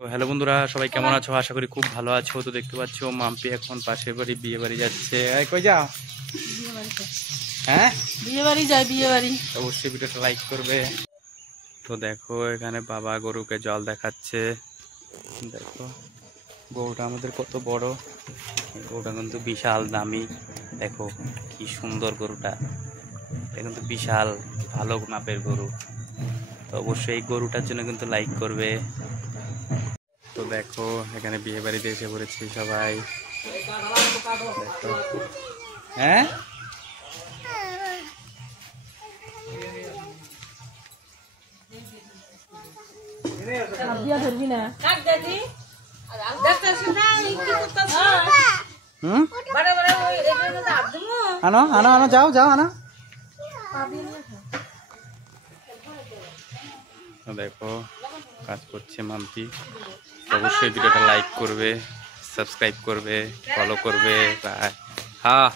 Hello বন্ধুরা, সবাই কেমন আছো? আশা করি খুব ভালো আছো। তো দেখতে পাচ্ছ মাম্পি এখন পাশের বাড়ি বিয়ে বাড়ি যাচ্ছে। কই যাও? হ্যাঁ, বিয়ে বাড়ি যাই, বিয়ে বাড়ি। অবশ্যই ভিডিওটা লাইক করবে। তো দেখো এখানে বাবা গরুকে জল দেখাচ্ছে। দেখো গরুটা আমাদের কত বড়। গরুটা কিন্তু বিশাল দামি। দেখো কি সুন্দর গরুটা, এটা কিন্তু বিশাল ভালো মাপের গরু। তো অবশ্যই এই গরুটার জন্য কিন্তু লাইক করবে। তো দেখো এখানে বিয়ে বাড়িতে এসে পড়েছি সবাই। দেখো হ্যাঁ, ধরবি না। আনো আনো আনো, যাও যাও আনো। দেখো কাজ করছে মাম্পি। অবশ্যই ভিডিওটা লাইক করবে, সাবস্ক্রাইব করবে, ফলো করবে। হ্যাঁ।